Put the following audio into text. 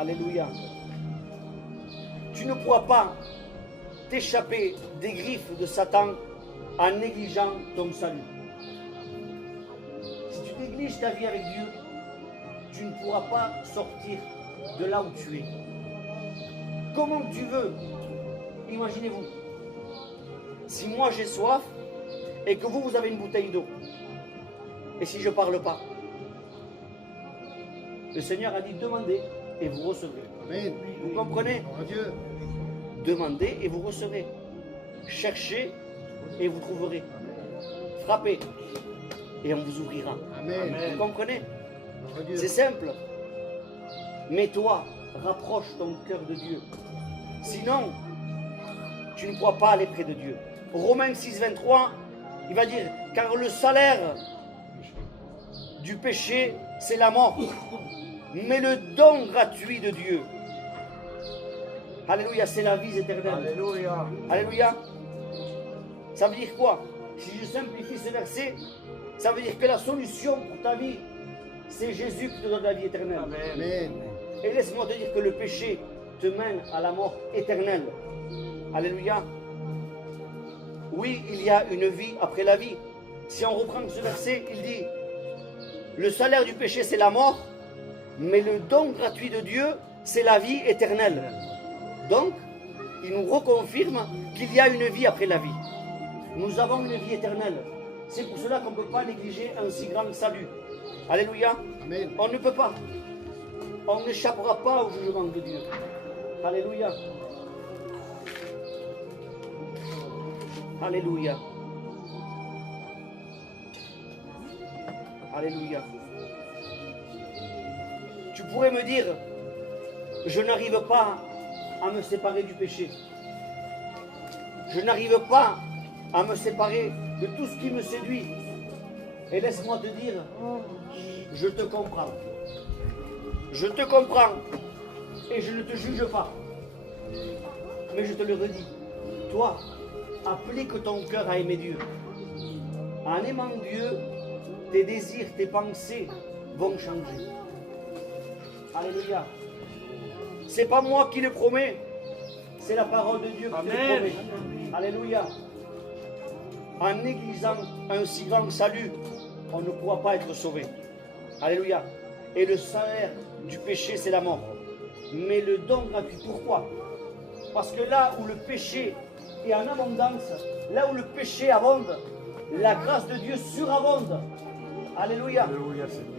Alléluia. Tu ne pourras pas t'échapper des griffes de Satan en négligeant ton salut. Si tu négliges ta vie avec Dieu, tu ne pourras pas sortir de là où tu es. Comment tu veux? Imaginez-vous, si moi j'ai soif et que vous avez une bouteille d'eau, et si je ne parle pas, le Seigneur a dit demandez et vous recevrez. Amen. Vous comprenez? Gloire à Dieu. Demandez et vous recevrez. Cherchez et vous trouverez. Frappez et on vous ouvrira. Amen. Vous comprenez? Gloire à Dieu. C'est simple. Mais toi, rapproche ton cœur de Dieu. Sinon, tu ne pourras pas aller près de Dieu. Romains 6, 23, il va dire, car le salaire du péché, c'est la mort. Mais le don gratuit de Dieu, alléluia, c'est la vie éternelle. Alléluia. Alléluia. Ça veut dire quoi? Si je simplifie ce verset, ça veut dire que la solution pour ta vie, c'est Jésus qui te donne la vie éternelle. Amen. Et laisse-moi te dire que le péché te mène à la mort éternelle. Alléluia. Oui, il y a une vie après la vie. Si on reprend ce verset, il dit, le salaire du péché, c'est la mort, mais le don gratuit de Dieu, c'est la vie éternelle. Donc, il nous reconfirme qu'il y a une vie après la vie. Nous avons une vie éternelle. C'est pour cela qu'on ne peut pas négliger un si grand salut. Alléluia. Amen. On ne peut pas. On n'échappera pas au jugement de Dieu. Alléluia. Alléluia. Alléluia. Tu pourrais me dire, je n'arrive pas à me séparer du péché. Je n'arrive pas à me séparer de tout ce qui me séduit. Et laisse-moi te dire, je te comprends. Je te comprends et je ne te juge pas. Mais je te le redis, toi, applique ton cœur à aimer Dieu. En aimant Dieu, tes désirs, tes pensées vont changer. Alléluia. C'est pas moi qui le promets, c'est la parole de Dieu qui le promet. Alléluia. En négligeant un si grand salut, on ne pourra pas être sauvé. Alléluia. Et le salaire du péché, c'est la mort. Mais le don gratuit, pourquoi? Parce que là où le péché est en abondance, là où le péché abonde, la grâce de Dieu surabonde. Alléluia. Alléluia, Seigneur.